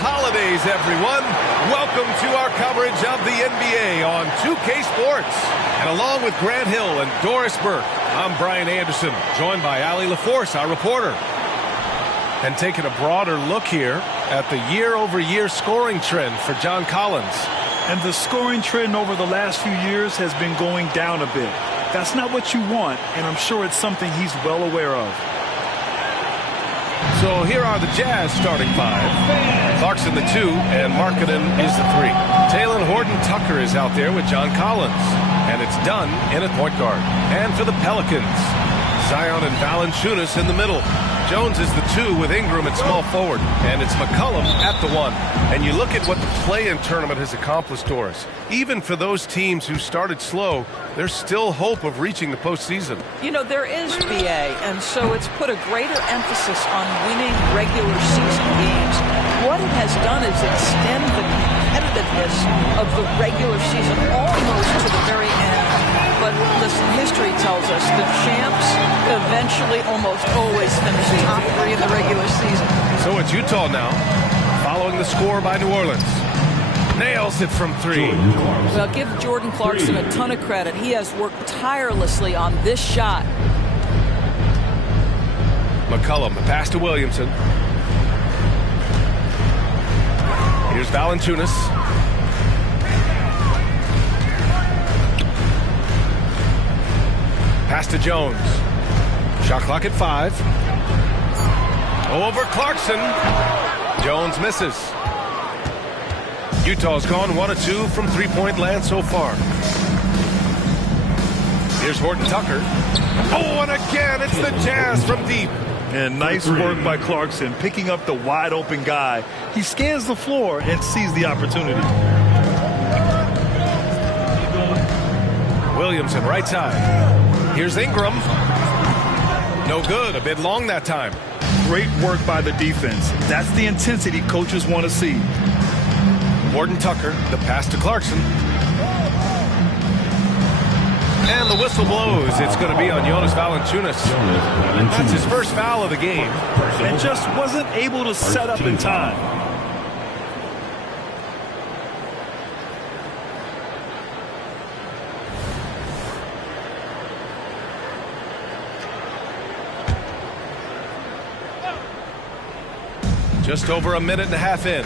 holidays, everyone. Welcome to our coverage of the NBA on 2K Sports. And along with Grant Hill and Doris Burke, I'm Brian Anderson, joined by Allie LaForce, our reporter. And taking a broader look here at the year-over-year scoring trend for John Collins. And the scoring trend over the last few years has been going down a bit. That's not what you want, and I'm sure it's something he's well aware of. So here are the Jazz starting five. Clarkson the 2, and Markkanen is the 3. Talen Horton-Tucker is out there with John Collins. And it's done in at point guard. And for the Pelicans, Zion and Valanciunas in the middle. Jones is the 2 with Ingram at small forward. And it's McCollum at the 1. And you look at what the play-in tournament has accomplished, Doris. Even for those teams who started slow, there's still hope of reaching the postseason. You know, there is, BA, and so it's put a greater emphasis on winning regular season games. What it has done is extend the competitiveness of the regular season almost to the very end. But listen, history tells us the champs eventually almost always finish top 3 in the regular season. So it's Utah now, following the score by New Orleans. Nails it from 3. Well, give Jordan Clarkson a ton of credit. He has worked tirelessly on this shot. McCollum, the pass to Williamson. Here's Valanciunas. Pass to Jones. Shot clock at 5. Over Clarkson. Jones misses. Utah's gone 1 of 2 from three-point land so far. Here's Horton-Tucker. Oh, and again, it's the Jazz from deep. And nice work by Clarkson, picking up the wide-open guy. He scans the floor and sees the opportunity. Williamson, right side. Here's Ingram. No good. A bit long that time. Great work by the defense. That's the intensity coaches want to see. Horton-Tucker, the pass to Clarkson. And the whistle blows. It's going to be on Jonas Valanciunas. That's his first foul of the game. And just wasn't able to set up in time. Just over a minute and a half in.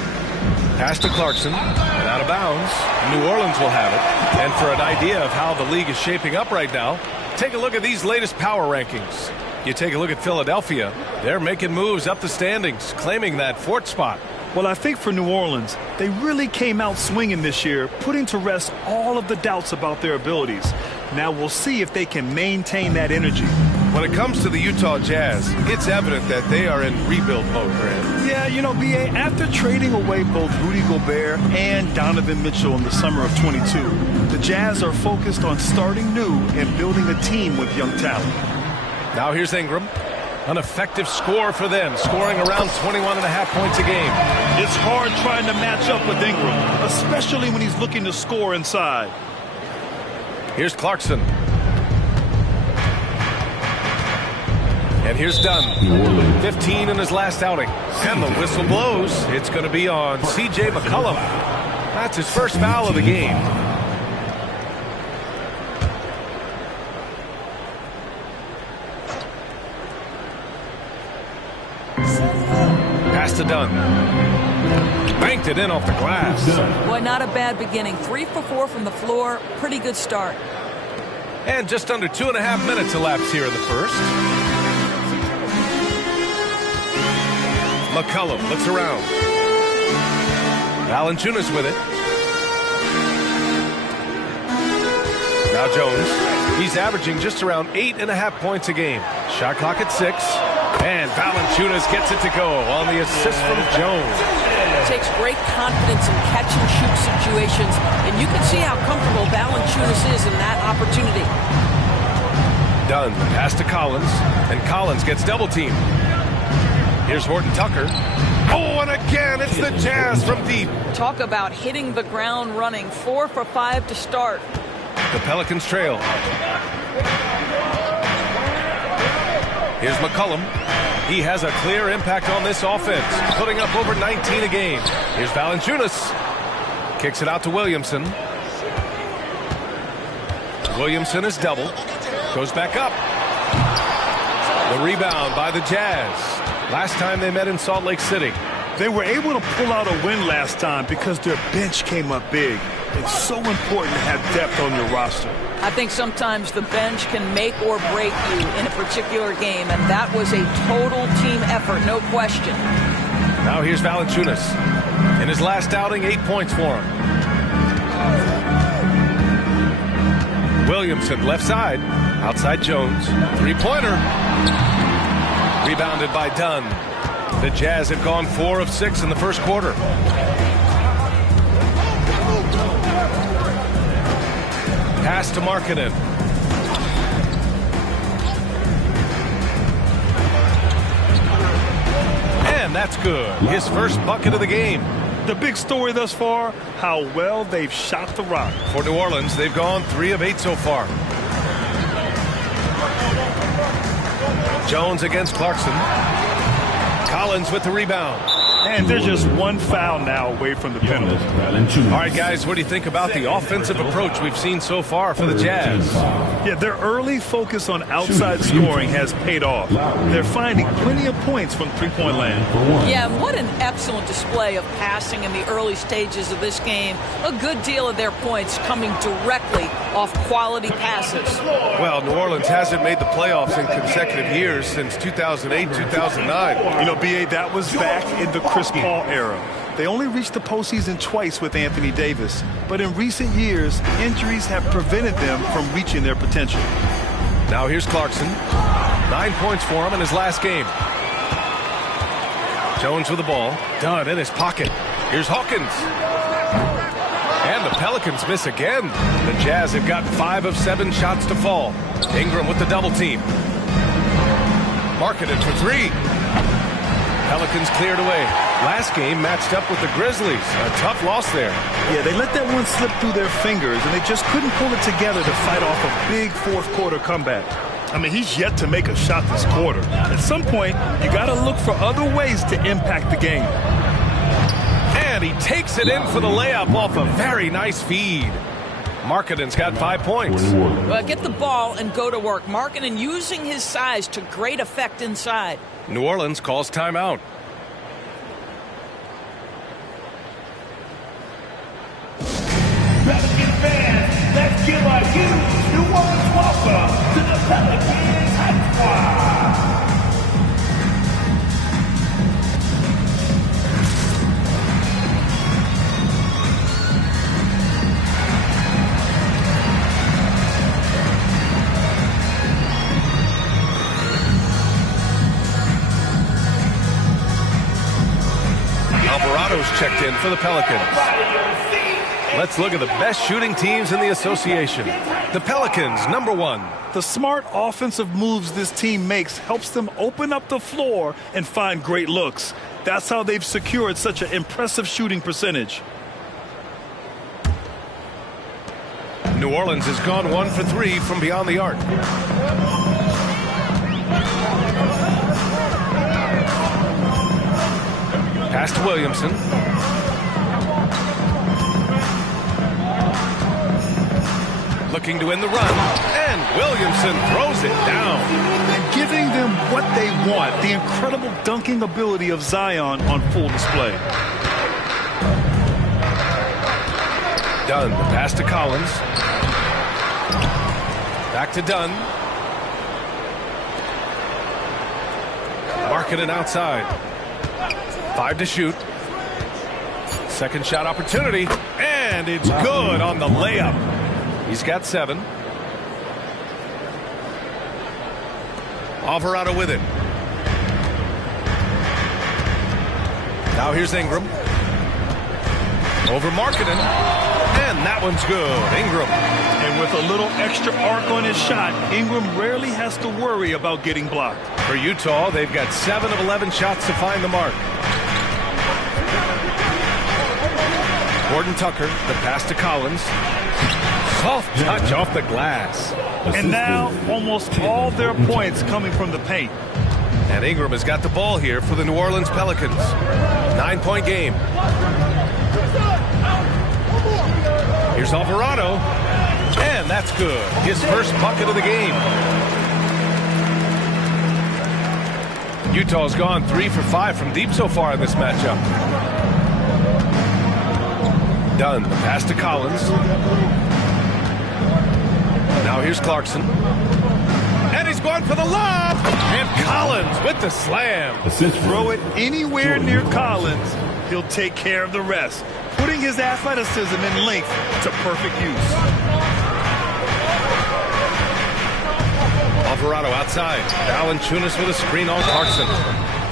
Pass to Clarkson, and out of bounds. New Orleans will have it. And for an idea of how the league is shaping up right now, take a look at these latest power rankings. You take a look at Philadelphia. They're making moves up the standings, claiming that 4th spot. Well, I think for New Orleans, they really came out swinging this year, putting to rest all of the doubts about their abilities. Now we'll see if they can maintain that energy. When it comes to the Utah Jazz, it's evident that they are in rebuild mode, Grant. Yeah, you know, BA, after trading away both Rudy Gobert and Donovan Mitchell in the summer of 22, the Jazz are focused on starting new and building a team with young talent. Now here's Ingram. An effective score for them, scoring around 21.5 points a game. It's hard trying to match up with Ingram, especially when he's looking to score inside. Here's Clarkson. And here's Dunn. 15 in his last outing. And the whistle blows. It's going to be on C.J. McCollum. That's his first foul of the game. Pass to Dunn. Banked it in off the glass. Boy, not a bad beginning. 3 for 4 from the floor. Pretty good start. And just under 2.5 minutes elapsed here in the first. McCollum looks around. Valanciunas with it. Now Jones. He's averaging just around 8.5 points a game. Shot clock at 6. And Valanciunas gets it to go on the assist from Jones. Takes great confidence in catch-and-shoot situations, and you can see how comfortable Valanciunas is in that opportunity. Dunn, pass to Collins, and Collins gets double-teamed. Here's Horton-Tucker. Oh, and again, it's the Jazz from deep. Talk about hitting the ground running. 4 for 5 to start. The Pelicans trail. Here's McCollum. He has a clear impact on this offense, putting up over 19 a game. Here's Valanciunas. Kicks it out to Williamson. Williamson is doubled. Goes back up. The rebound by the Jazz. Last time they met in Salt Lake City. They were able to pull out a win last time because their bench came up big. It's so important to have depth on your roster. I think sometimes the bench can make or break you in a particular game, and that was a total team effort, no question. Now here's Valanciunas. In his last outing, 8 points for him. Williamson, left side. Outside Jones. Three-pointer. Rebounded by Dunn. The Jazz have gone 4 of 6 in the first quarter. Pass to Markkanen. And that's good. His first bucket of the game. The big story thus far, how well they've shot the rock. For New Orleans, they've gone 3 of 8 so far. Jones against Clarkson. Collins with the rebound. And they're just one foul now away from the penalty. All right, guys, what do you think about the offensive approach we've seen so far for the Jazz? Yeah, their early focus on outside scoring has paid off. They're finding plenty of points from three-point land. Yeah, what an excellent display of passing in the early stages of this game. A good deal of their points coming directly off quality passes. Well, New Orleans hasn't made the playoffs in consecutive years since 2008, 2009. You know, B.A., that was back in the Chris Paul era. They only reached the postseason twice with Anthony Davis, but in recent years, injuries have prevented them from reaching their potential. Now here's Clarkson. 9 points for him in his last game. Jones with the ball. Dunn in his pocket. Here's Hawkins. And the Pelicans miss again. The Jazz have got 5 of 7 shots to fall. Ingram with the double team. Markkanen for 3. Pelicans cleared away. Last game matched up with the Grizzlies. A tough loss there. Yeah, they let that one slip through their fingers, and they just couldn't pull it together to fight off a big fourth-quarter comeback. I mean, he's yet to make a shot this quarter. At some point, you got to look for other ways to impact the game. And he takes it in for the layup off a very nice feed. Markkanen's got 5 points. Get the ball and go to work. Markkanen using his size to great effect inside. New Orleans calls timeout. Pelican fans, let's give our huge New Orleans welcome to the Pelicans Hype Squad. Alvarado's checked in for the Pelicans. Let's look at the best shooting teams in the association. The Pelicans, number 1. The smart offensive moves this team makes helps them open up the floor and find great looks. That's how they've secured such an impressive shooting percentage. New Orleans has gone 1 for 3 from beyond the arc. Pass to Williamson. Looking to win the run. And Williamson throws it down. And giving them what they want. The incredible dunking ability of Zion on full display. Dunn, the pass to Collins. Back to Dunn. Markkanen outside. 5 to shoot. Second shot opportunity. And it's good on the layup. He's got 7. Alvarado with it. Now here's Ingram. Over Markkanen. And that one's good. Ingram. And with a little extra arc on his shot, Ingram rarely has to worry about getting blocked. For Utah, they've got 7 of 11 shots to find the mark. Gordon Tucker, the pass to Collins. Soft touch off the glass. And now almost all their points coming from the paint. And Ingram has got the ball here for the New Orleans Pelicans. 9-point game. Here's Alvarado. And that's good. His first bucket of the game. Utah's gone 3 for 5 from deep so far in this matchup. Dunn, the pass to Collins. Now here's Clarkson. And he's going for the lob. And Collins with the slam. Throw it anywhere near Collins, he'll take care of the rest, putting his athleticism and length to perfect use. Alvarado outside. Valanciunas with a screen on Clarkson.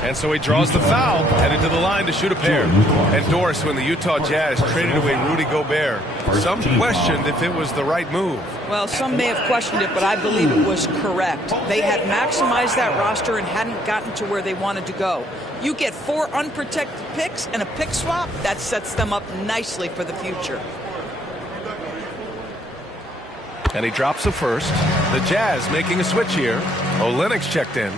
And so he draws the foul, headed to the line to shoot a pair. And Doris, when the Utah Jazz traded away Rudy Gobert, some questioned if it was the right move. Well, some may have questioned it, but I believe it was correct. They had maximized that roster and hadn't gotten to where they wanted to go. You get 4 unprotected picks and a pick swap, that sets them up nicely for the future. And he drops the first. The Jazz making a switch here. Olynyk's checked in.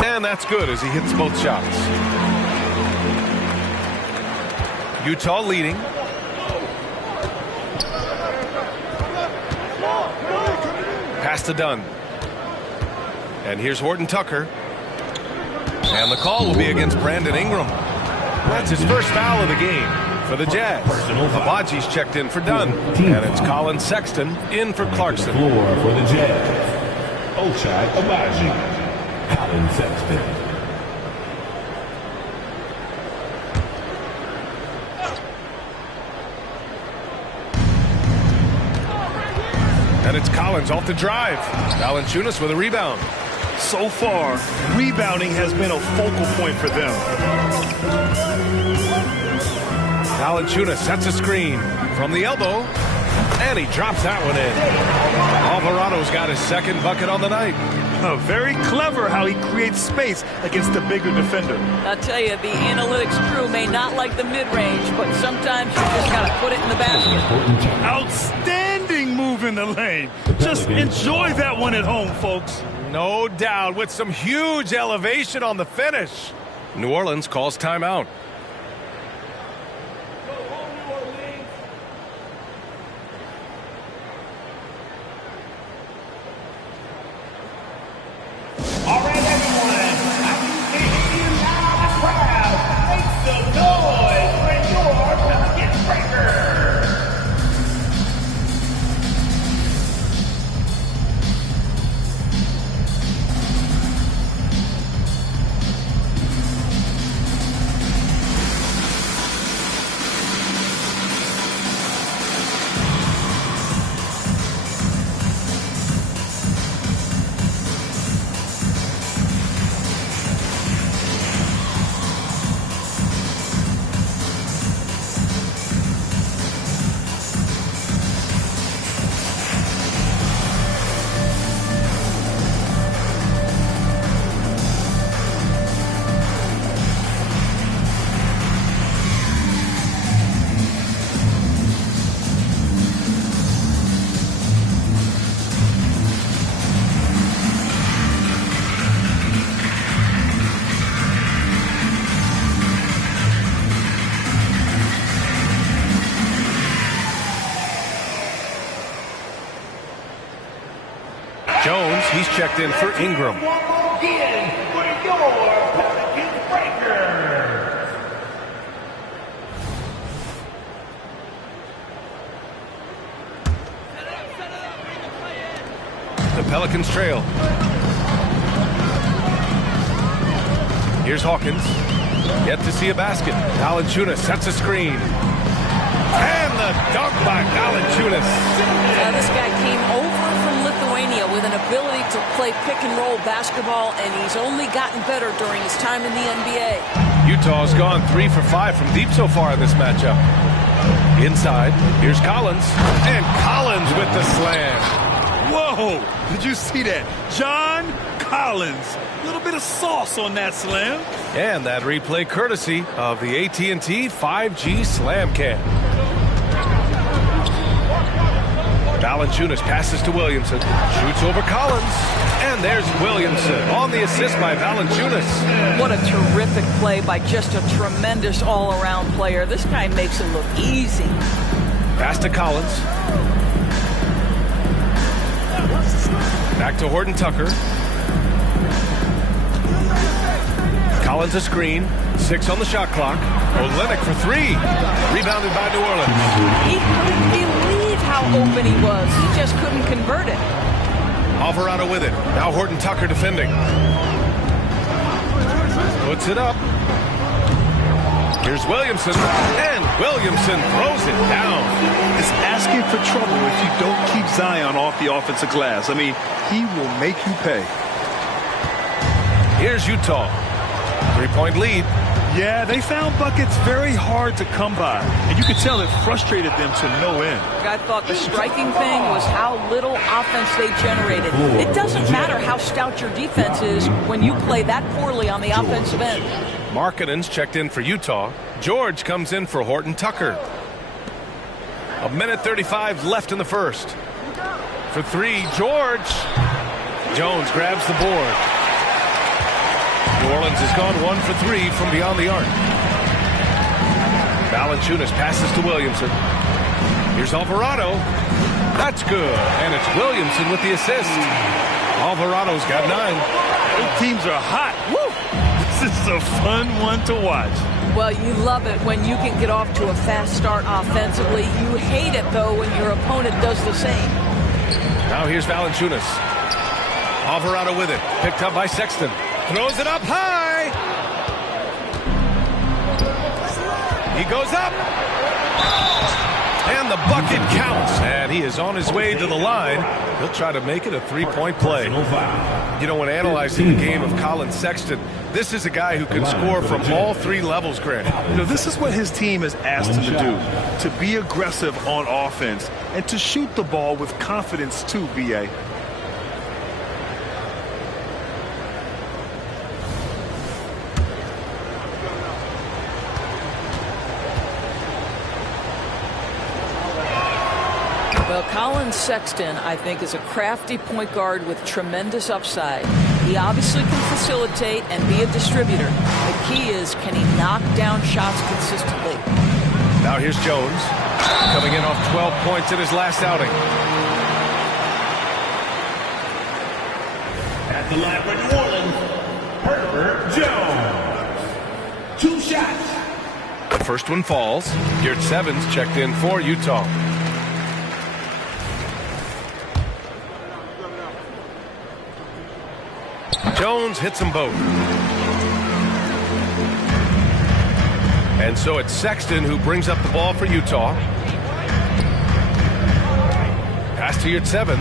And that's good as he hits both shots. Utah leading. Pass to Dunn. And here's Horton Tucker. And the call will be against Brandon Ingram. That's his first foul of the game for the Jazz. Abaji's checked in for Dunn. And it's Colin Sexton in for Clarkson. Floor for the Jazz. Ochai Abaji. Colin Sexton. And it's Collins off the drive. Valanciunas with a rebound. So far, rebounding has been a focal point for them. Valanciunas sets a screen from the elbow, and he drops that one in. Alvarado's got his second bucket on the night. Very clever how he creates space against the bigger defender. I'll tell you, the analytics crew may not like the mid-range, but sometimes you just got to put it in the basket. Outstanding move in the lane. Just enjoy that one at home, folks. No doubt, with some huge elevation on the finish. New Orleans calls timeout. All right, everyone. I can hear you now. The crowd make some noise for your Pelicans breaker. Jones, he's checked in for Ingram. One more again for your Pelicans breaker. The Pelicans trail. Here's Hawkins. Yet to see a basket. Valanciunas sets a screen. And the dunk by Valanciunas. This guy came over from Lithuania with an ability to play pick-and-roll basketball, and he's only gotten better during his time in the NBA. Utah's gone 3 for 5 from deep so far in this matchup. Inside, here's Collins. And Collins with the slam. Whoa! Did you see that? John Collins. A little bit of sauce on that slam. And that replay courtesy of the AT&T 5G Slam Cam. Valanciunas passes to Williamson, shoots over Collins, and there's Williamson on the assist by Valanciunas. What a terrific play by just a tremendous all-around player. This guy makes it look easy. Pass to Collins. Back to Horton Tucker. Collins a screen. 6 on the shot clock. Olynyk for 3. Rebounded by New Orleans. He couldn't believe how open he was. He just couldn't convert it. Alvarado with it. Now Horton Tucker defending. Puts it up. Here's Williamson. And Williamson throws it down. It's asking for trouble if you don't keep Zion off the offensive glass. I mean, he will make you pay. Here's Utah. 3-point lead. Yeah, they found buckets very hard to come by, and you could tell it frustrated them to no end. I thought the striking thing was how little offense they generated. It doesn't matter how stout your defense is when you play that poorly on the offensive end. Markkanen's checked in for Utah. George comes in for Horton Tucker. 1:35 left in the first. For 3, George. Jones grabs the board. New Orleans has gone 1 for 3 from beyond the arc. Valanciunas passes to Williamson. Here's Alvarado. That's good. And it's Williamson with the assist. Alvarado's got 9. Both teams are hot. Woo! This is a fun one to watch. Well, you love it when you can get off to a fast start offensively. You hate it, though, when your opponent does the same. Now here's Valanciunas. Alvarado with it. Picked up by Sexton. Throws it up high. He goes up. And the bucket counts. And he is on his way to the line. He'll try to make it a 3-point play. You know, when analyzing the game of Colin Sexton, this is a guy who can score from all 3 levels, Grant. You know, this is what his team has asked him to do, to be aggressive on offense and to shoot the ball with confidence too, B.A. Well, Colin Sexton, I think, is a crafty point guard with tremendous upside. He obviously can facilitate and be a distributor. The key is, can he knock down shots consistently? Now here's Jones, coming in off 12 points in his last outing. At the line for New Orleans, Herbert Jones. 2 shots. The first one falls. JAZZv's checked in for Utah. Jones hits them both. And so it's Sexton who brings up the ball for Utah. Pass to JAZZv.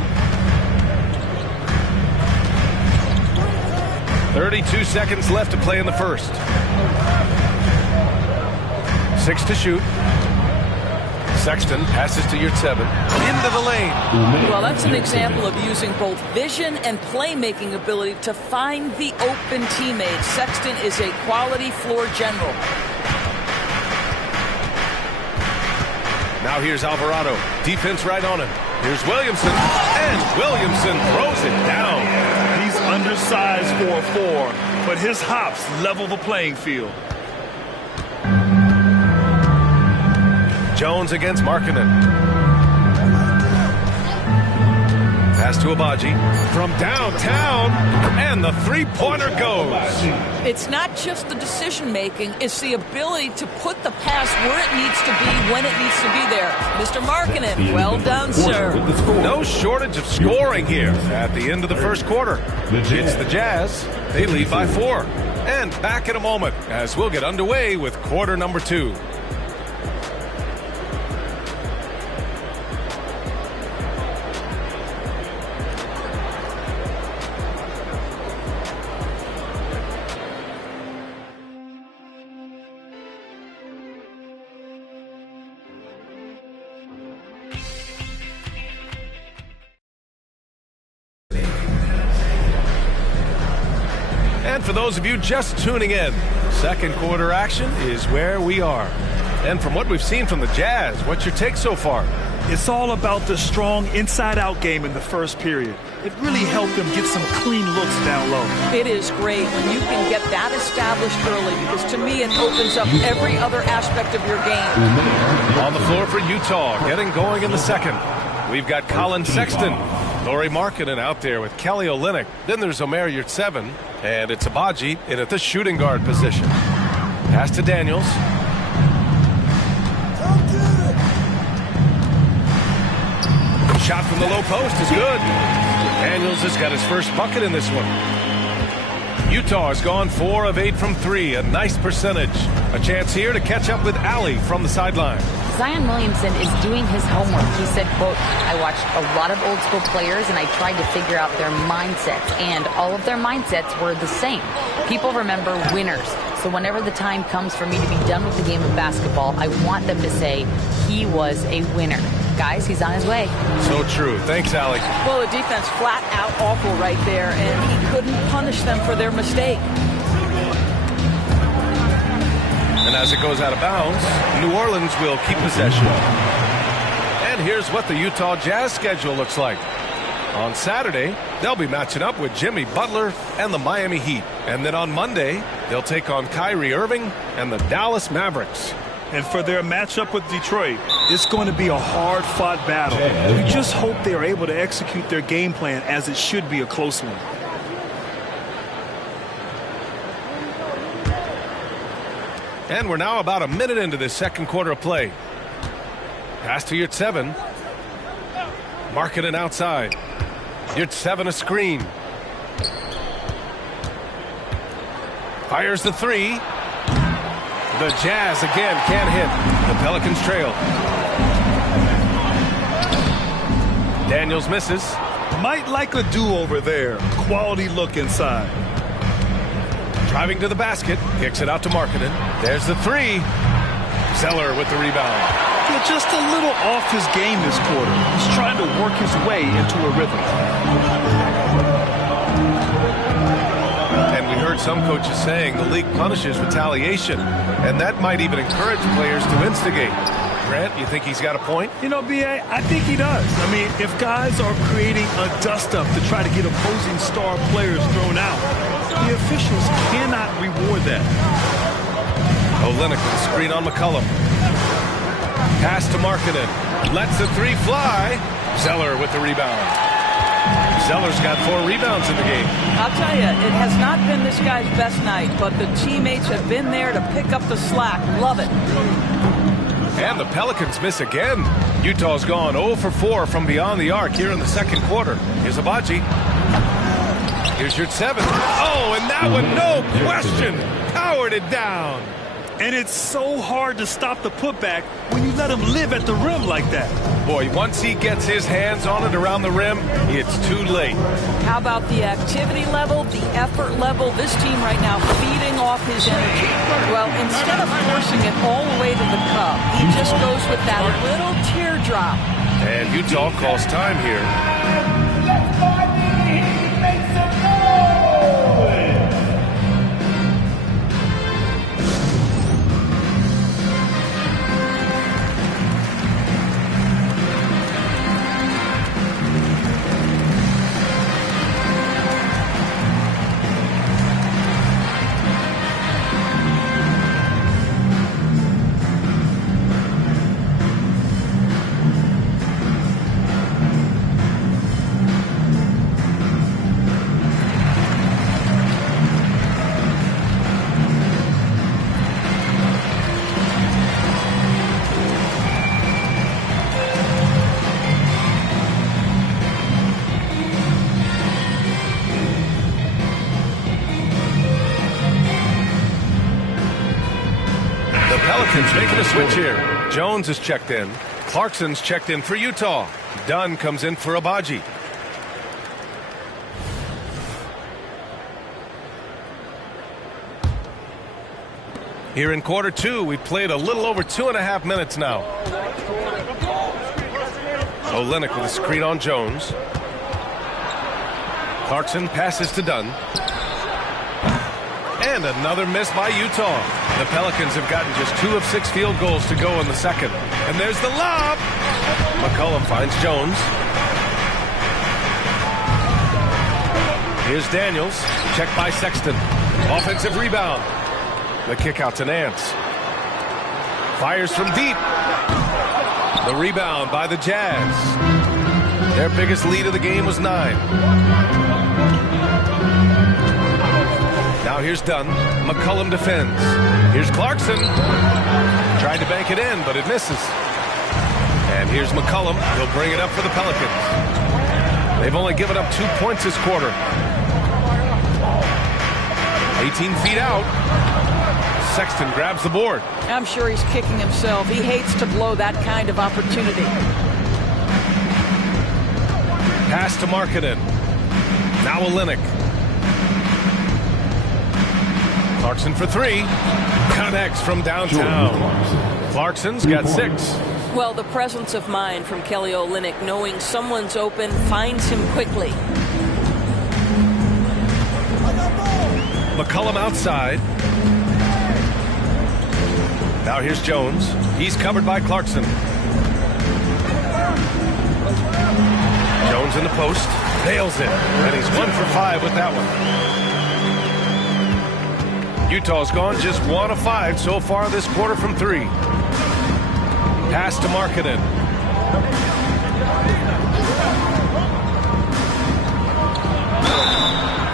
32 seconds left to play in the first. 6 to shoot. Sexton passes to JAZZv into the lane. Well, that's an example of using both vision and playmaking ability to find the open teammates. Sexton is a quality floor general. Now here's Alvarado. Defense right on him. Here's Williamson. And Williamson throws it down. He's undersized for a 4, but his hops level the playing field. Jones against Markkanen. Pass to Abaji from downtown, and the 3-pointer goes. It's not just the decision-making, it's the ability to put the pass where it needs to be when it needs to be there. Mr. Markkanen, well done, sir. No shortage of scoring here at the end of the first quarter. It's the Jazz. They lead by 4. And back in a moment as we'll get underway with quarter number 2. And for those of you just tuning in, second quarter action is where we are. And from what we've seen from the Jazz, what's your take so far? It's all about the strong inside-out game in the first period. It really helped them get some clean looks down low. It is great when you can get that established early, because to me it opens up every other aspect of your game. On the floor for Utah, getting going in the second. We've got Colin Sexton, Lauri Markkanen out there with Kelly Olynyk. Then there's Omer Yurtseven, and it's Agbaji in at the shooting guard position. Pass to Daniels. Shot from the low post is good. Daniels has got his first bucket in this one. Utah has gone 4 of 8 from 3, a nice percentage. A chance here to catch up with Allie from the sideline. Zion Williamson is doing his homework. He said, quote, I watched a lot of old school players and I tried to figure out their mindsets, and all of their mindsets were the same. People remember winners. So whenever the time comes for me to be done with the game of basketball, I want them to say he was a winner. Guys, he's on his way. So true. Thanks, Allie. Well, the defense flat out awful right there, and he couldn't punish them for their mistake. And as it goes out of bounds, New Orleans will keep possession. And here's what the Utah Jazz schedule looks like. On Saturday, they'll be matching up with Jimmy Butler and the Miami Heat. And then on Monday, they'll take on Kyrie Irving and the Dallas Mavericks. And for their matchup with Detroit, it's going to be a hard-fought battle. We just hope they are able to execute their game plan, as it should be a close one. And we're now about a minute into this second quarter of play. Pass to Yurtseven. Markkanen outside. Yurtseven a screen. Fires the three. The Jazz again can't hit. The Pelicans trail. Daniels misses. Might like a do-over there. Quality look inside. Driving to the basket. Kicks it out to Markkanen. There's the three. Zeller with the rebound. Yeah, just a little off his game this quarter. He's trying to work his way into a rhythm. And we heard some coaches saying the league punishes retaliation, and that might even encourage players to instigate. Grant, you think he's got a point? You know, B.A., I think he does. I mean, if guys are creating a dust-up to try to get opposing star players thrown out, the officials cannot reward that. Olynyk with a screen on McCollum. Pass to Markkanen. Lets the three fly. Zeller with the rebound. Zeller's got 4 rebounds in the game. I'll tell you, it has not been this guy's best night, but the teammates have been there to pick up the slack. Love it. And the Pelicans miss again. Utah's gone 0 for 4 from beyond the arc here in the second quarter. Here's Agbaji. Here's Yurtseven. Oh, and that one, no question, powered it down. And it's so hard to stop the putback when you let him live at the rim like that. Boy, once he gets his hands on it around the rim, it's too late. How about the activity level, the effort level? This team right now feeding off his energy. Well, instead of forcing it all the way to the cup, he just goes with that little teardrop. And Utah calls time here. Pelicans making a switch here. Jones is checked in. Clarkson's checked in for Utah. Dunn comes in for Agbaji. Here in quarter 2, we've played a little over 2.5 minutes now. Olynyk with a screen on Jones. Clarkson passes to Dunn. And another miss by Utah. The Pelicans have gotten just 2 of 6 field goals to go in the second. And there's the lob. McCollum finds Jones. Here's Daniels. Checked by Sexton. Offensive rebound. The kick out to Nance. Fires from deep. The rebound by the Jazz. Their biggest lead of the game was 9. Now here's Dunn. McCollum defends. Here's Clarkson. Tried to bank it in, but it misses. And here's McCollum. He'll bring it up for the Pelicans. They've only given up 2 points this quarter. 18 feet out. Sexton grabs the board. I'm sure he's kicking himself. He hates to blow that kind of opportunity. Pass to Markkanen. Now Olynyk. Clarkson for 3. Connects from downtown. Clarkson's got 6. Well, the presence of mind from Kelly Olynyk, knowing someone's open, finds him quickly. McCollum outside. Now here's Jones. He's covered by Clarkson. Jones in the post. Nails it. And he's 1 for 5 with that one. Utah's gone just 1 of 5 so far this quarter from 3. Pass to Markkanen.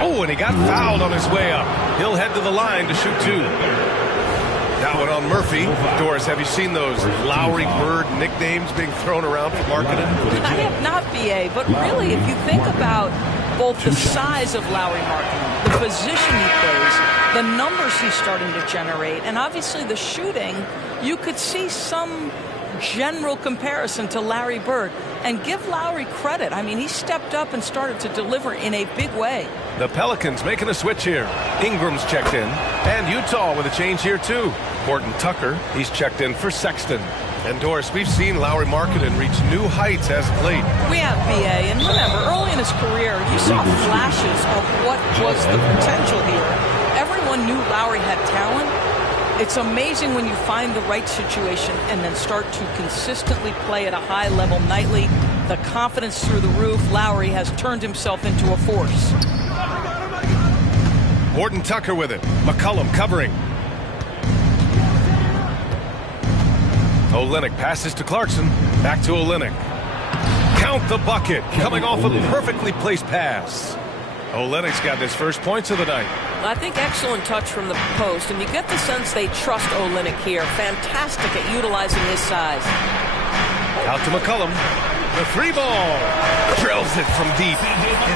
Oh, and he got fouled on his way up. He'll head to the line to shoot 2. That one on Murphy. Doris, have you seen those Lowry Bird nicknames being thrown around for Markkanen? I have not, BA, but really, if you think about both the size of Lowry Markkanen, the position he plays, the numbers he's starting to generate, and obviously the shooting, you could see some general comparison to Larry Bird. And give Lowry credit. I mean, he stepped up and started to deliver in a big way. The Pelicans making a switch here. Ingram's checked in. And Utah with a change here, too. Horton Tucker, he's checked in for Sexton. And Doris, we've seen Lowry Markkanen reach new heights as of late. We have, BA. And remember, early in his career, you saw flashes of what was the potential here. Everyone knew Lowry had talent. It's amazing when you find the right situation and then start to consistently play at a high level nightly. The confidence through the roof. Lowry has turned himself into a force. Horton Tucker with it. McCollum covering. Olynyk passes to Clarkson. Back to Olynyk. Count the bucket. Coming off a perfectly placed pass. Olynyk's got his first points of the night. I think excellent touch from the post, and you get the sense they trust Olynyk here. Fantastic at utilizing his size. Out to McCollum. The 3-ball. Drills it from deep.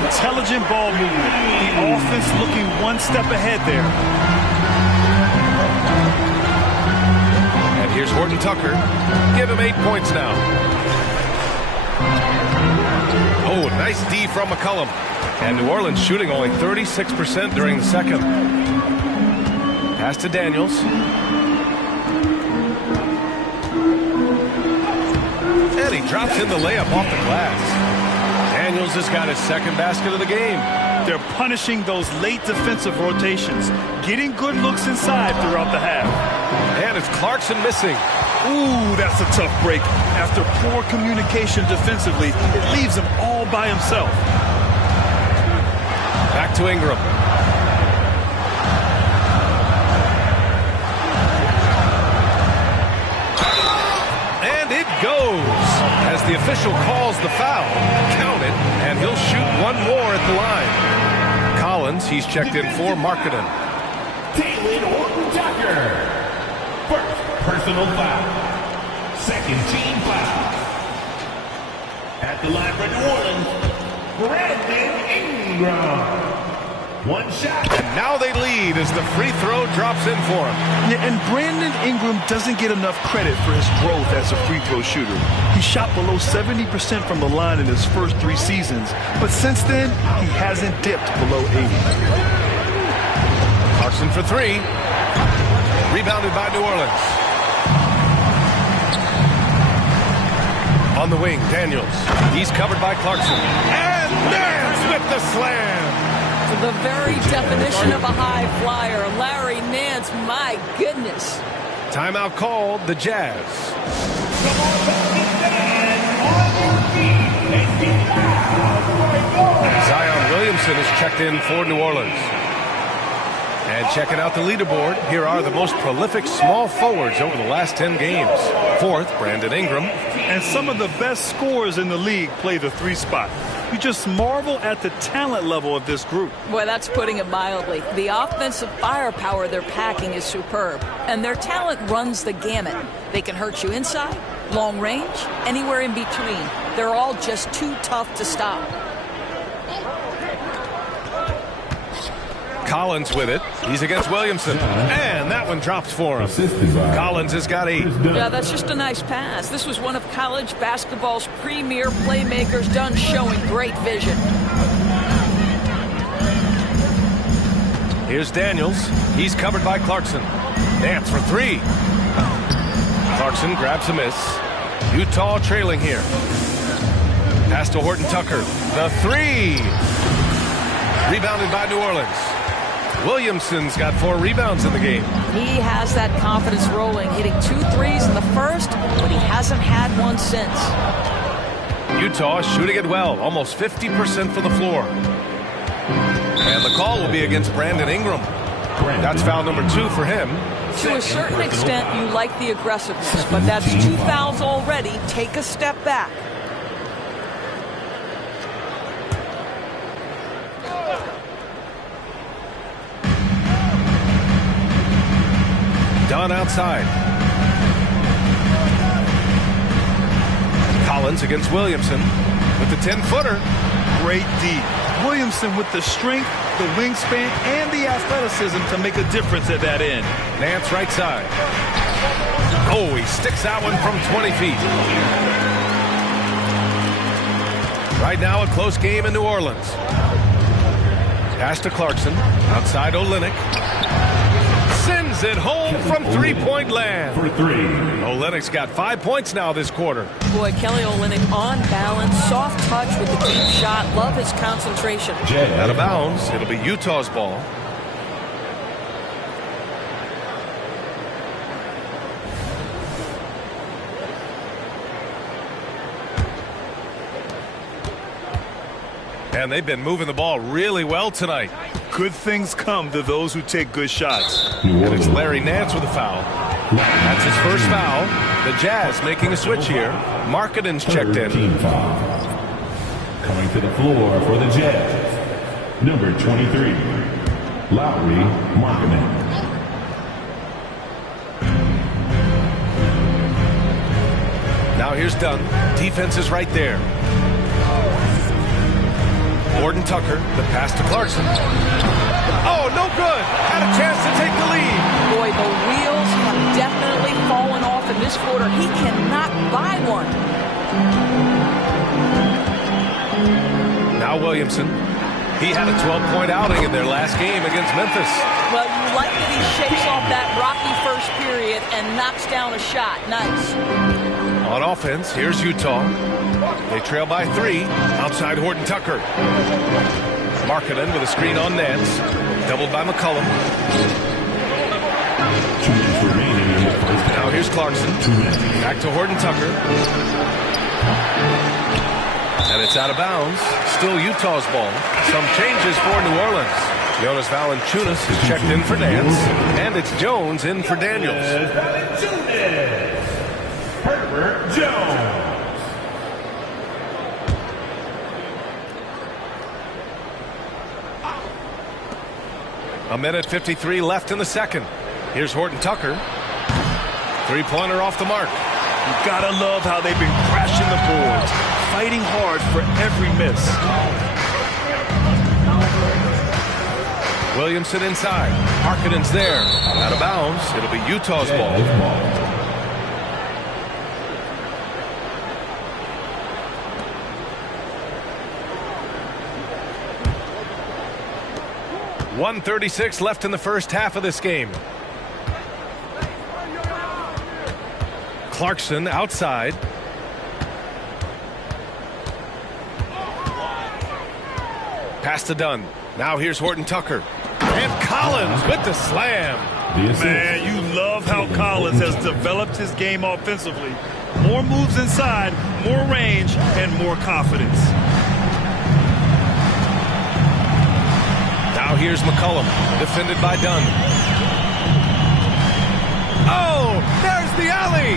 Intelligent ball movement. The offense looking 1 step ahead there. And here's Horton Tucker. Give him 8 points now. Oh, nice D from McCollum. And New Orleans shooting only 36% during the second. Pass to Daniels. And he drops in the layup off the glass. Daniels has got his second basket of the game. They're punishing those late defensive rotations, getting good looks inside throughout the half. And it's Clarkson missing. Ooh, that's a tough break. After poor communication defensively, it leaves him all by himself. Back to Ingram. And it goes. As the official calls the foul, count it, and he'll shoot 1 more at the line. Collins, he's checked in for Markkanen. Taylor Horton Tucker. First personal foul. Second team foul. At the line for New Orleans, Brandon Ingram. 1 shot. And now they lead as the free throw drops in for him. Yeah, and Brandon Ingram doesn't get enough credit for his growth as a free throw shooter. He shot below 70% from the line in his first 3 seasons, but since then, he hasn't dipped below 80. Clarkson for 3. Rebounded by New Orleans. On the wing, Daniels. He's covered by Clarkson. And Nance with the slam. The very definition of a high flyer. Larry Nance, my goodness. Timeout called, the Jazz. Come on, Pelicans fans, on your feet and get loud for your Zion Williamson is checked in for New Orleans. And checking out the leaderboard, here are the most prolific small forwards over the last 10 games. Fourth, Brandon Ingram. And some of the best scorers in the league play the 3 spot. You just marvel at the talent level of this group. Boy, that's putting it mildly. The offensive firepower they're packing is superb. And their talent runs the gamut. They can hurt you inside, long range, anywhere in between. They're all just too tough to stop. Collins with it. He's against Williamson. And that one drops for him. Collins has got 8. Yeah, that's just a nice pass. This was one of college basketball's premier playmakers, done showing great vision. Here's Daniels. He's covered by Clarkson. Nance for 3. Clarkson grabs a miss. Utah trailing here. Pass to Horton Tucker. The 3. Rebounded by New Orleans. Williamson's got 4 rebounds in the game. He has that confidence rolling, hitting 2 threes in the first, but he hasn't had one since. Utah shooting it well, almost 50% from the floor. And the call will be against Brandon Ingram. That's foul number 2 for him. To a certain extent, you like the aggressiveness, but that's 2 fouls already. Take a step back. Dunn outside. Collins against Williamson with the 10-footer. Great D. Williamson with the strength, the wingspan, and the athleticism to make a difference at that end. Nance right side. Oh, he sticks that one from 20 feet. Right now a close game in New Orleans. Pass to Clarkson. Outside Olynyk. Sends it home from 3-point land. For 3. Olynyk's got 5 points now this quarter. Boy, Kelly Olynyk on balance, soft touch with the deep shot. Love his concentration. Out of bounds. It'll be Utah's ball. And they've been moving the ball really well tonight. Good things come to those who take good shots. And it's Larry Nance with a foul. That's his first foul. The Jazz making a switch here. Markkanen's checked in. Team foul. Coming to the floor for the Jazz, number 23, Lowry Markkanen. Now here's Dunn. Defense is right there. Horton Tucker, the pass to Clarkson. Oh, no good. Had a chance to take the lead. Boy, the wheels have definitely fallen off in this quarter. He cannot buy one. Now Williamson. He had a 12-point outing in their last game against Memphis. Well, you like that he shakes off that rocky first period and knocks down a shot. Nice. On offense, here's Utah. They trail by 3. Outside Horton Tucker. Markkanen with a screen on Nance. Doubled by McCollum. 2 minutes remaining in the first half. Now here's Clarkson. 2 minutes. Back to Horton Tucker. And it's out of bounds. Still Utah's ball. Some changes for New Orleans. Jonas Valanciunas is checked in for Nance. And it's Jones in for Daniels. Herbert Jones. A minute 53 left in the second. Here's Horton Tucker. 3-pointer off the mark. You gotta love how they've been crashing the boards, fighting hard for every miss. Williamson inside. Markkanen's there. Out of bounds. It'll be Utah's ball. 1:36 left in the first half of this game. Clarkson outside. Pass to Dunn. Now here's Horton Tucker. And Collins with the slam. Man, you love how Collins has developed his game offensively. More moves inside, more range, and more confidence. Now here's McCollum, defended by Dunn. Oh, there's the alley.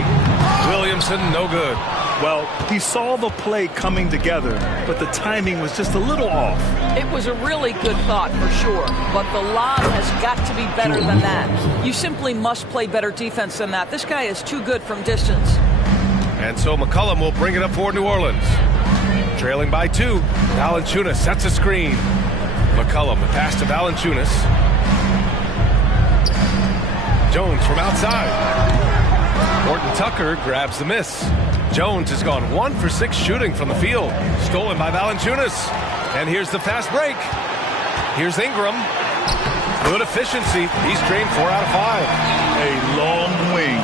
Williamson, no good. Well, he saw the play coming together, but the timing was just a little off. It was a really good thought for sure, but the lob has got to be better than that. You simply must play better defense than that. This guy is too good from distance. And so McCollum will bring it up for New Orleans. Trailing by 2, Valanciunas sets a screen. McCollum, the pass to Valanciunas. Jones from outside. Horton Tucker grabs the miss. Jones has gone 1 for 6 shooting from the field. Stolen by Valanciunas. And here's the fast break. Here's Ingram. Good efficiency. He's drained 4 out of 5. A long wing.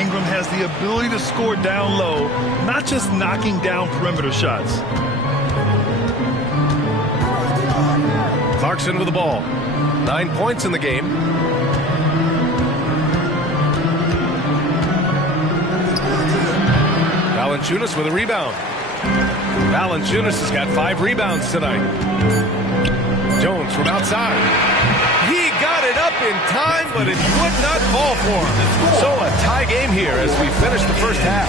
Ingram has the ability to score down low, not just knocking down perimeter shots. Clarkson with the ball. 9 points in the game. Valanciunas with a rebound. Valanciunas has got 5 rebounds tonight. Jones from outside. He got it up in time, but it would not fall for him. So a tie game here as we finish the first half.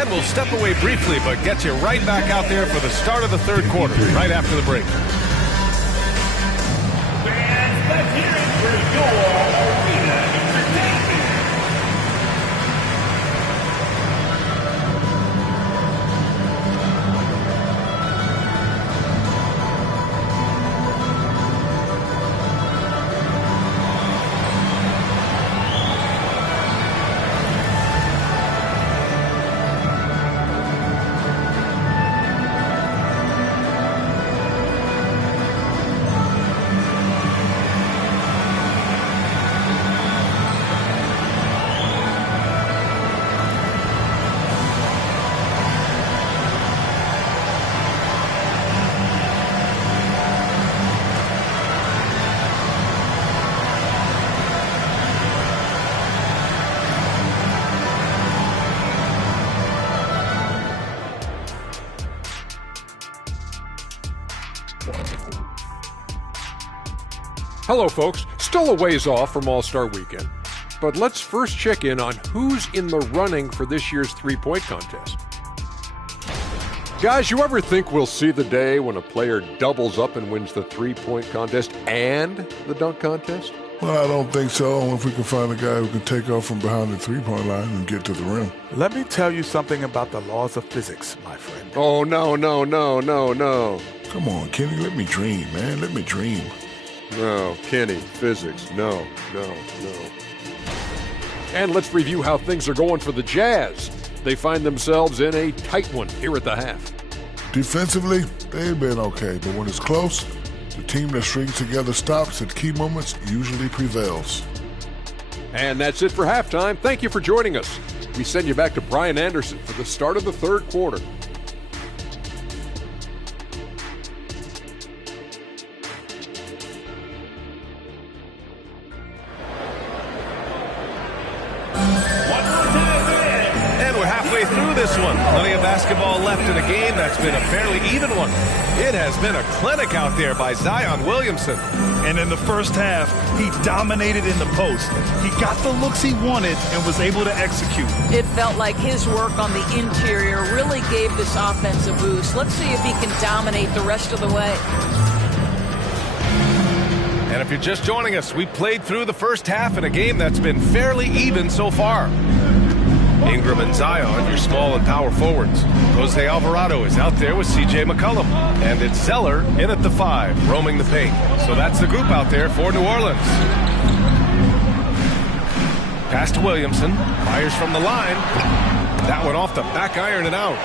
And we'll step away briefly, but get you right back out there for the start of the third quarter, right after the break. Fans, let's hear it for your arena entertainment. Hello, folks. Still a ways off from All-Star Weekend, but let's first check in on who's in the running for this year's three-point contest. Guys, you ever think we'll see the day when a player doubles up and wins the three-point contest and the dunk contest? Well, I don't think so. If we can find a guy who can take off from behind the three-point line and get to the rim. Let me tell you something about the laws of physics, my friend. Oh, no. Come on, Kenny, let me dream, man. Let me dream. No, Kenny, physics, no. And let's review how things are going for the Jazz. They find themselves in a tight one here at the half. Defensively, they've been okay, but when it's close, the team that strings together stops at key moments usually prevails. And that's it for halftime. Thank you for joining us. We send you back to Brian Anderson for the start of the third quarter. One. Plenty of basketball left in a game that's been a fairly even one. It has been a clinic out there by Zion Williamson. And in the first half, he dominated in the post. He got the looks he wanted and was able to execute. It felt like his work on the interior really gave this offense a boost. Let's see if he can dominate the rest of the way. And if you're just joining us, we played through the first half in a game that's been fairly even so far. Ingram and Zion, your small and power forwards. Jose Alvarado is out there with C.J. McCollum. And it's Zeller in at the 5, roaming the paint. So that's the group out there for New Orleans. Pass to Williamson. Fires from the line. That one off the back iron and out.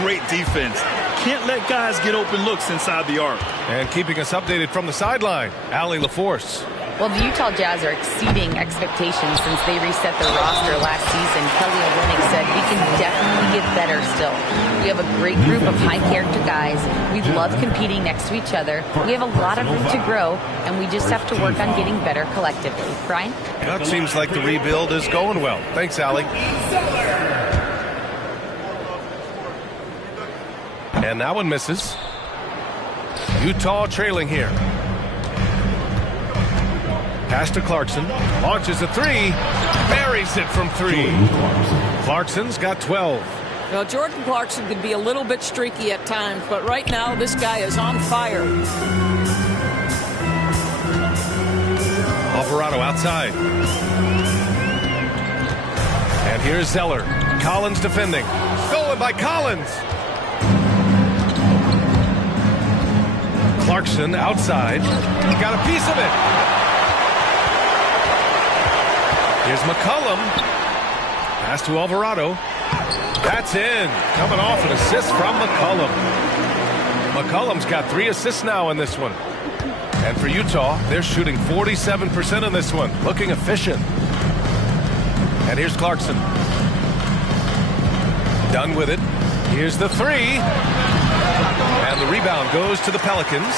Great defense. Can't let guys get open looks inside the arc. And keeping us updated from the sideline, Allie LaForce. Well, the Utah Jazz are exceeding expectations since they reset their roster last season. Kelly Olynyk said, we can definitely get better still. We have a great group of high-character guys. We love competing next to each other. We have a lot of room to grow, and we just have to work on getting better collectively. Brian? Well, it seems like the rebuild is going well. Thanks, Allie. And that one misses. Utah trailing here. Pass to Clarkson. Launches a three. Buries it from three. Clarkson's got 12. Well, Jordan Clarkson can be a little bit streaky at times, but right now this guy is on fire. Alvarado outside. And here's Zeller. Collins defending. Stolen by Collins. Clarkson outside. Got a piece of it. Here's McCollum. Pass to Alvarado. That's in. Coming off an assist from McCollum. McCollum's got 3 assists now in this one. And for Utah, they're shooting 47% in this one. Looking efficient. And here's Clarkson. Done with it. Here's the three. And the rebound goes to the Pelicans.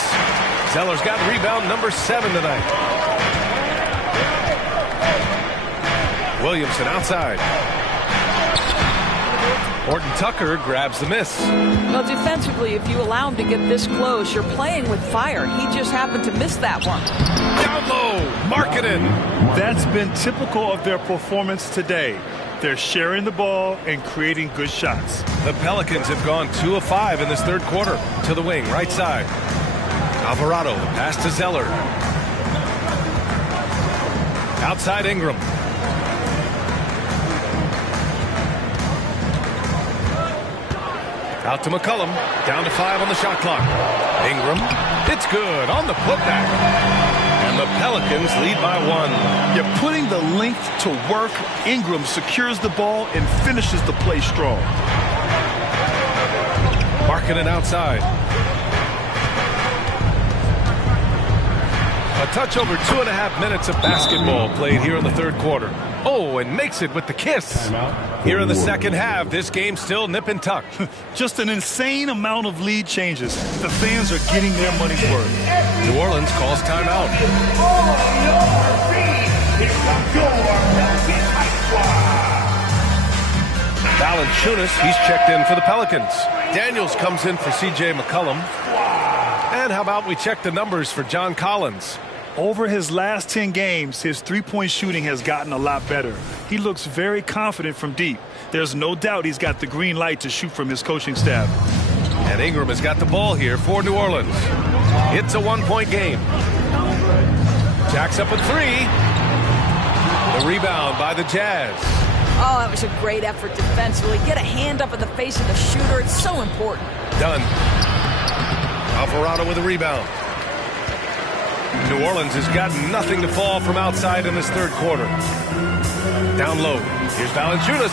Zeller's got rebound number 7 tonight. Williamson outside. Horton Tucker grabs the miss. Well, defensively, if you allow him to get this close, you're playing with fire. He just happened to miss that one. Down low, Markkanen. That's been typical of their performance today. They're sharing the ball and creating good shots. The Pelicans have gone 2 of 5 in this third quarter. To the wing, right side. Alvarado, pass to Zeller. Outside Ingram. Out to McCollum. Down to 5 on the shot clock. Ingram. It's good on the putback. And the Pelicans lead by 1. You're putting the length to work. Ingram secures the ball and finishes the play strong. Markkanen outside. A touch over 2.5 minutes of basketball played here in the third quarter. Oh, and makes it with the kiss. Here in the second half, this game still nip and tuck. Just an insane amount of lead changes. The fans are getting their money's worth. New Orleans calls timeout. Valanciunas, he's checked in for the Pelicans. Daniels comes in for C.J. McCollum. And how about we check the numbers for John Collins? Over his last 10 games, his three-point shooting has gotten a lot better. He looks very confident from deep. There's no doubt he's got the green light to shoot from his coaching staff. And Ingram has got the ball here for New Orleans. It's a 1-point game. Jacks up a 3. The rebound by the Jazz. Oh, that was a great effort defensively. Get a hand up in the face of the shooter. It's so important. Done. Alvarado with a rebound. New Orleans has got nothing to fall from outside in this third quarter. Down low. Here's Valanciunas.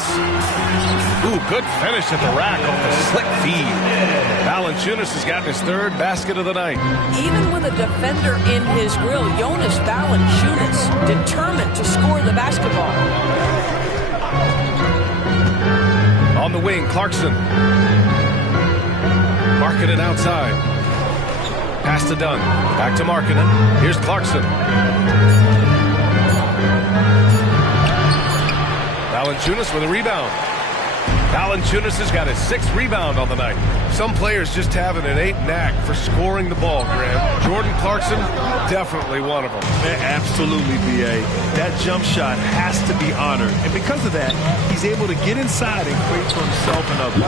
Ooh, good finish at the rack off the slick feed. Valanciunas has gotten his 3rd basket of the night. Even with a defender in his grill, Jonas Valanciunas determined to score the basketball. On the wing, Clarkson. Markkanen outside. Pass to Dunn. Back to Markkanen. Here's Clarkson. Valanciunas with a rebound. Valanciunas has got his 6th rebound on the night. Some players just have an innate knack for scoring the ball, Graham. Jordan Clarkson, definitely one of them. Absolutely, B.A. That jump shot has to be honored. And because of that, he's able to get inside and create for himself and others.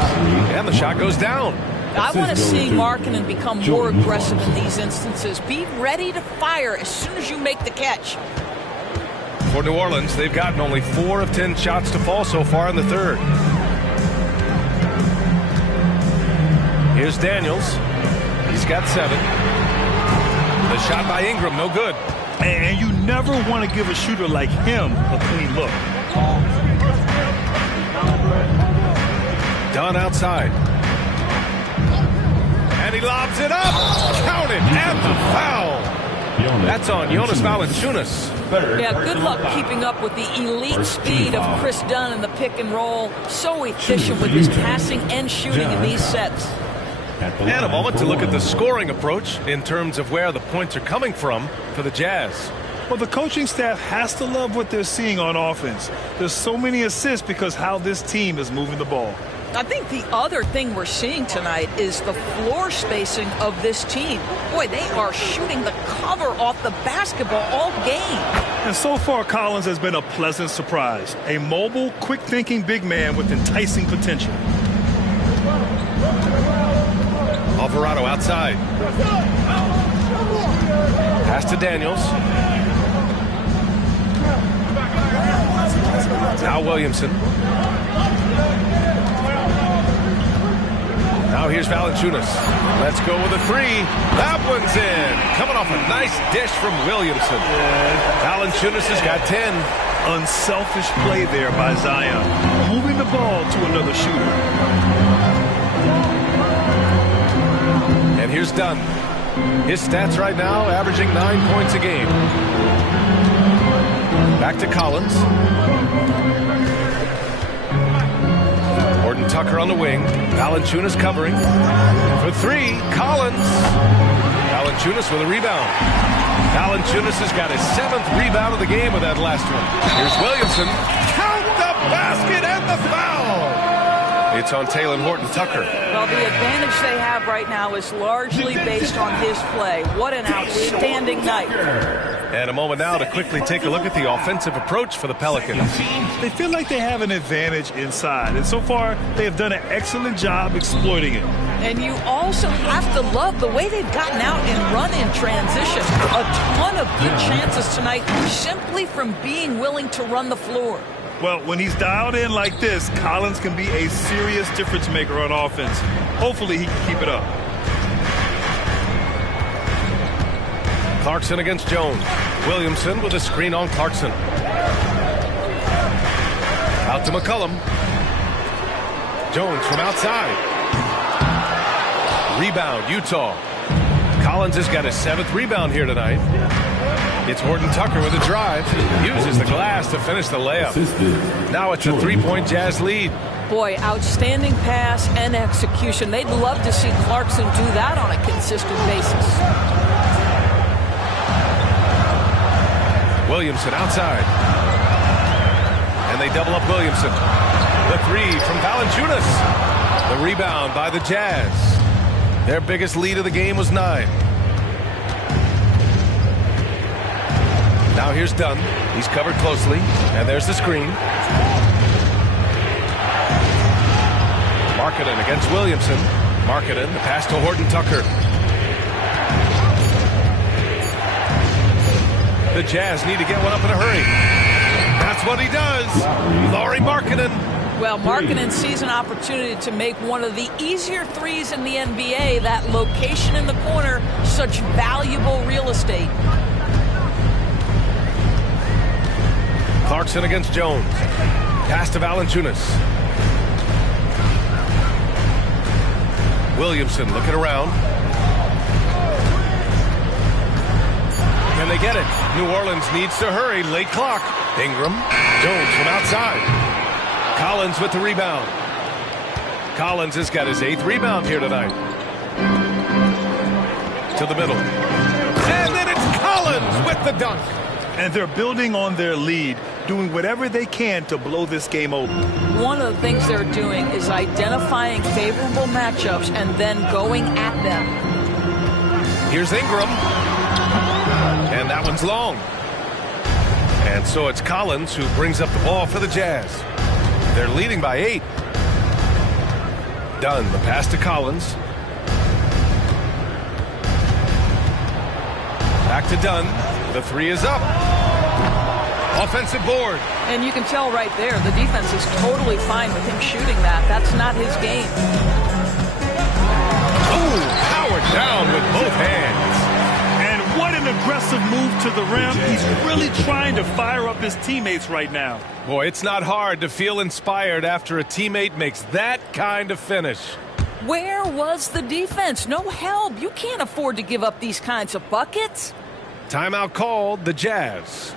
And the shot goes down. I want to see Markkanen become more aggressive in these instances. Be ready to fire as soon as you make the catch. For New Orleans, they've gotten only 4 of 10 shots to fall so far in the third. Here's Daniels. He's got 7. The shot by Ingram, no good. And you never want to give a shooter like him a clean look. Dunn outside. And he lobs it up. Count it. And the foul. That's on Jonas Valanciunas. Yeah, good luck keeping up with the elite speed of Chris Dunn in the pick and roll. So efficient with his passing and shooting in these sets. And a moment to look at the scoring approach in terms of where the points are coming from for the Jazz. Well, the coaching staff has to love what they're seeing on offense. There's so many assists because how this team is moving the ball. I think the other thing we're seeing tonight is the floor spacing of this team. Boy, they are shooting the cover off the basketball all game. And so far, Collins has been a pleasant surprise. A mobile, quick-thinking big man with enticing potential. Alvarado outside. Pass to Daniels. Now Williamson. Now here's Valanciunas. Let's go with a three. That one's in. Coming off a nice dish from Williamson. Valanciunas has got 10. Unselfish play there by Zion. Moving the ball to another shooter. And here's Dunn. His stats right now averaging 9 points a game. Back to Collins. Horton Tucker on the wing. Valanciunas covering. For three, Collins. Valanciunas with a rebound. Valanciunas has got his 7th rebound of the game with that last one. Here's Williamson. Count the basket and the foul. It's on Taylor Horton Tucker. Well, the advantage they have right now is largely based on his play. What an outstanding night. And a moment now to quickly take a look at the offensive approach for the Pelicans. They feel like they have an advantage inside, and so far they have done an excellent job exploiting it. And you also have to love the way they've gotten out and run in transition. A ton of good chances tonight simply from being willing to run the floor. Well, when he's dialed in like this, Collins can be a serious difference maker on offense. Hopefully he can keep it up. Clarkson against Jones. Williamson with a screen on Clarkson. Out to McCollum. Jones from outside. Rebound, Utah. Collins has got his 7th rebound here tonight. It's Horton Tucker with a drive. Uses the glass to finish the layup. Now it's a 3-point Jazz lead. Boy, outstanding pass and execution. They'd love to see Clarkson do that on a consistent basis. Williamson outside. And they double up Williamson. The three from Valanciunas. The rebound by the Jazz. Their biggest lead of the game was 9. Now here's Dunn. He's covered closely. And there's the screen. Markkanen against Williamson. Markkanen, the pass to Horton Tucker. The Jazz need to get one up in a hurry. That's what he does. Lauri Markkanen. Well, Markkanen sees an opportunity to make one of the easier threes in the NBA. That location in the corner, such valuable real estate. Clarkson against Jones. Pass to Valanciunas. Williamson looking around. Can they get it? New Orleans needs to hurry. Late clock. Ingram. Jones from outside. Collins with the rebound. Collins has got his 8th rebound here tonight. To the middle. And then it's Collins with the dunk. And they're building on their lead, doing whatever they can to blow this game open. One of the things they're doing is identifying favorable matchups and then going at them. Here's Ingram. And that one's long. And so it's Collins who brings up the ball for the Jazz. They're leading by 8. Dunn, the pass to Collins. Back to Dunn. The three is up. Offensive board. And you can tell right there, the defense is totally fine with him shooting that. That's not his game. Oh, powered down with both hands. And what an aggressive move to the rim. He's really trying to fire up his teammates right now. Boy, it's not hard to feel inspired after a teammate makes that kind of finish. Where was the defense? No help. You can't afford to give up these kinds of buckets. Timeout called, the Jazz.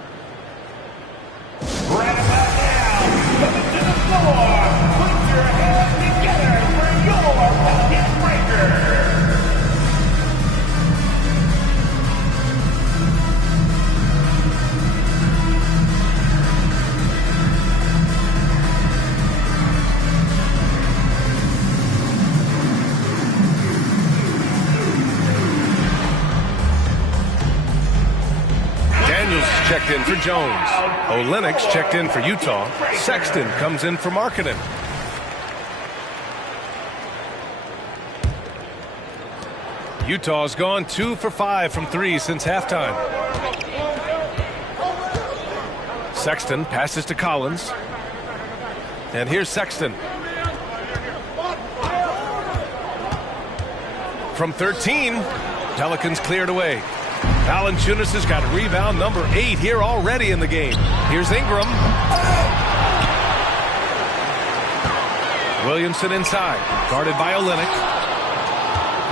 Right about now, coming to the floor. Put your hands together for your bucket breaker. Daniels checked in for Jones. Olynyk's checked in for Utah. Sexton comes in for Markkanen. Utah's gone 2 for 5 from 3 since halftime. Sexton passes to Collins. And here's Sexton. From 13, Pelicans cleared away. Valanciunas has got rebound number 8 here already in the game. Here's Ingram. Williamson inside, guarded by Olynyk.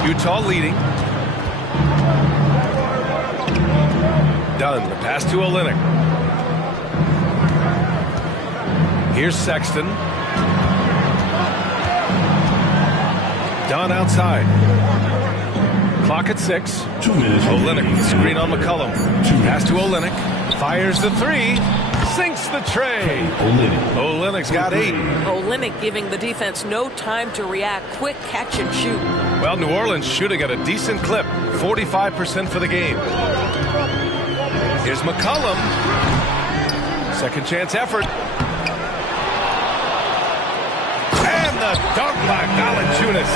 Utah leading. Dunn, the pass to Olynyk. Here's Sexton. Dunn outside. Clock at 6. 2 minutes. Olynyk, screen on McCollum. Pass to Olynyk. Fires the 3. Sinks the tray. Olynyk's got 8. Olynyk giving the defense no time to react. Quick catch and shoot. Well, New Orleans shooting at a decent clip. 45% for the game. Here's McCollum. Second chance effort. And the dunk by Valanciunas.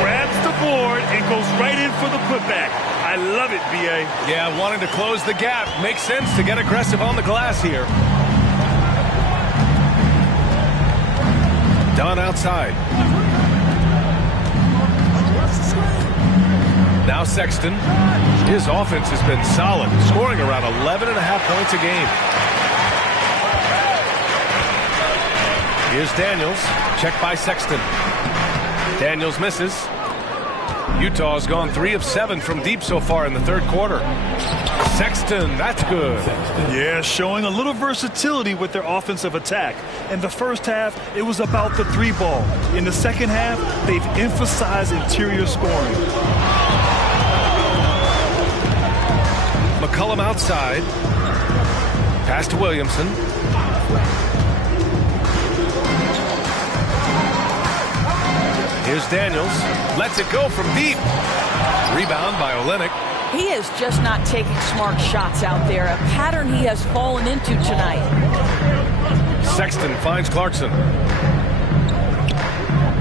Grabs the board and goes right in for the putback. I love it, B.A. Yeah, wanting to close the gap. Makes sense to get aggressive on the glass here. Dunn outside. Now Sexton. His offense has been solid, scoring around 11.5 points a game. Here's Daniels. Checked by Sexton. Daniels misses. Utah's gone 3 of 7 from deep so far in the third quarter. Sexton, that's good. Yeah, showing a little versatility with their offensive attack. In the first half, it was about the 3-ball. In the second half, they've emphasized interior scoring. McCollum outside. Pass to Williamson. Here's Daniels. Lets it go from deep. Rebound by Olynyk. He is just not taking smart shots out there. A pattern he has fallen into tonight. Sexton finds Clarkson.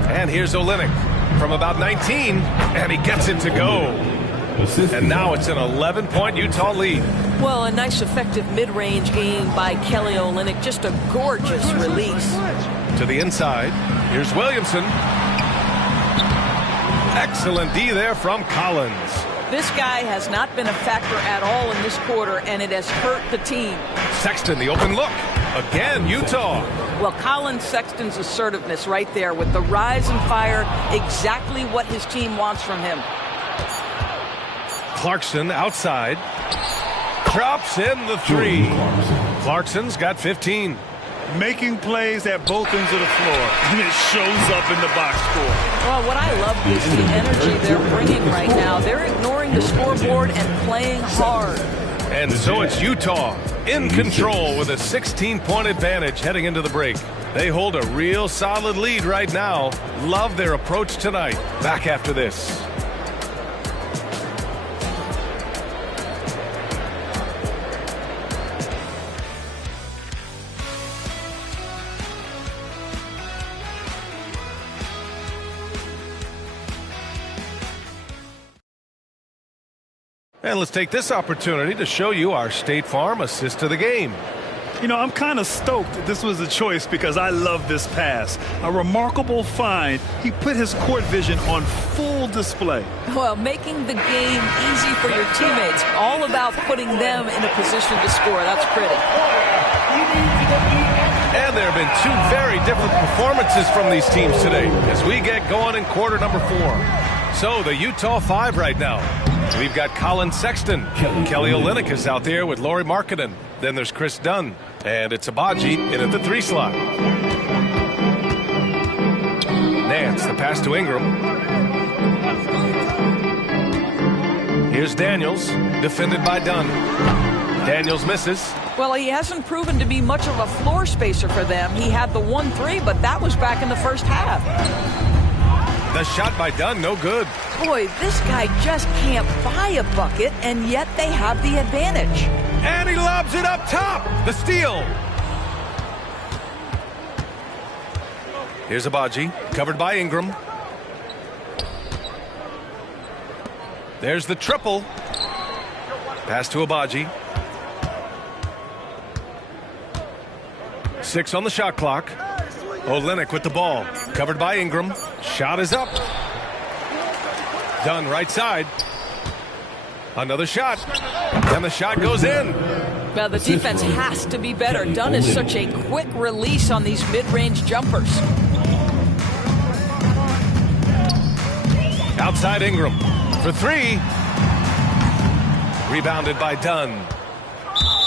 And here's Olynyk from about 19. And he gets it to go. And now it's an 11-point Utah lead. Well, a nice effective mid-range game by Kelly Olynyk. Just a gorgeous release. To the inside. Here's Williamson. Excellent D there from Collins. This guy has not been a factor at all in this quarter, and it has hurt the team. Sexton, the open look. Again, Utah. Well, Colin Sexton's assertiveness right there with the rise and fire, exactly what his team wants from him. Clarkson outside. Drops in the 3. Clarkson's got 15. Making plays at both ends of the floor, and it shows up in the box score. Well, what I love is the energy they're bringing right now. They're ignoring the scoreboard and playing hard. And so it's Utah in control with a 16-point advantage heading into the break. They hold a real solid lead right now. Love their approach tonight. Back after this. And let's take this opportunity to show you our State Farm assist to the game. You know, I'm kind of stoked this was a choice because I love this pass. A remarkable find. He put his court vision on full display. Well, making the game easy for your teammates. All about putting them in a position to score. That's pretty. And there have been 2 very different performances from these teams today as we get going in quarter number 4. So the Utah 5 right now. We've got Colin Sexton. Kelly Olynyk is out there with Lauri Markkanen. Then there's Chris Dunn. And it's Agbaji in at the 3 slot. Nance, the pass to Ingram. Here's Daniels, defended by Dunn. Daniels misses. Well, he hasn't proven to be much of a floor spacer for them. He had the 1-3, but that was back in the first half. The shot by Dunn, no good. Boy, this guy just can't buy a bucket, and yet they have the advantage. And he lobs it up top. The steal. Here's Agbaji, covered by Ingram. There's the triple. Pass to Agbaji. 6 on the shot clock. Olynyk with the ball, covered by Ingram. Shot is up. Dunn right side. Another shot. And the shot goes in. Well, the defense has to be better. Dunn is such a quick release on these mid-range jumpers. Outside Ingram for 3. Rebounded by Dunn.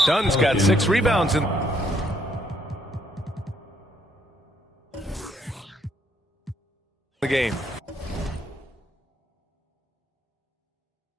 Dunn's got 6 rebounds in the game.